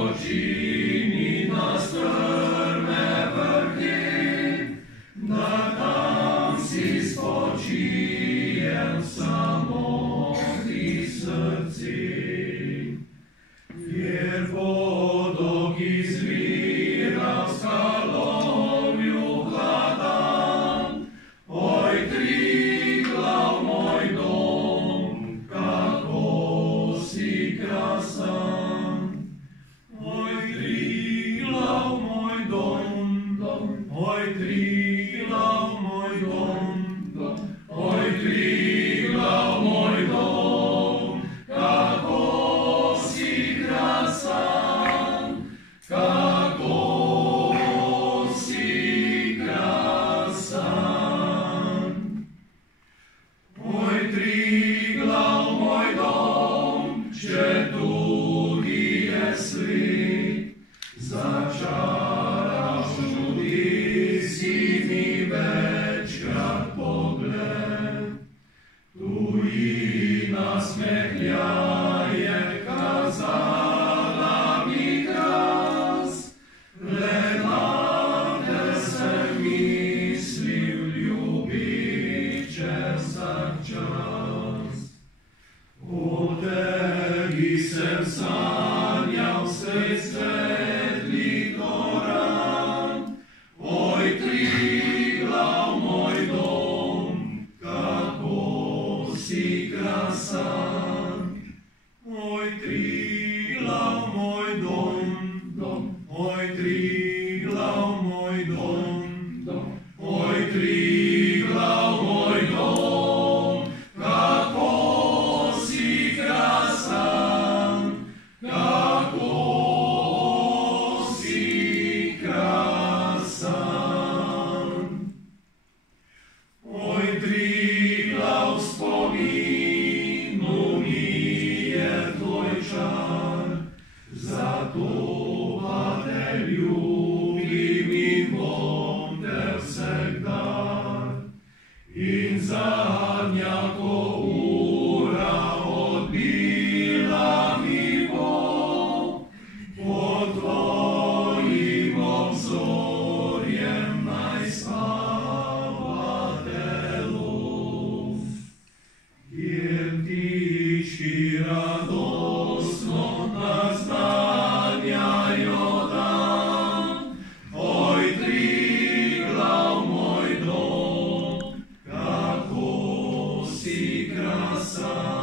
očini na strme vrhi, da tam si spočijem samotnih srci. Kjer vodok izvira v skalovju hladan, oj, Triglav, moj dom, kako si krasan. Oj, Triglav, moj dom, oj, Triglav, moj dom, oj, Triglav, moj dom, kako si krasan, kako si krasan. Oj, Triglav, moj dom, če tudi je svet, začaraš čudi si mi večkrat pogled. Tujina smehljaje kazala mi kras, le na te sem mislil ljubit čez vsak čas. O tebi sem sanjal svet svetli koran, oj, Triglav, moj dom, kako si krasan. Oj, Triglav, moj dom, oj, Triglav, moj dom, oj, Triglav, moj dom, kako si krasan, kako si krasan. Oj, Triglav, v spominu mi je tvoj čar, zato pa te ljubim in bom te vsekdar. In zadnja, ko ura odbila mi bo, pod tvojim obzorjem naj spava telo. Kjer ptički radostno naznanjajo dan, oj, Triglav, moj dom, kako si krasan.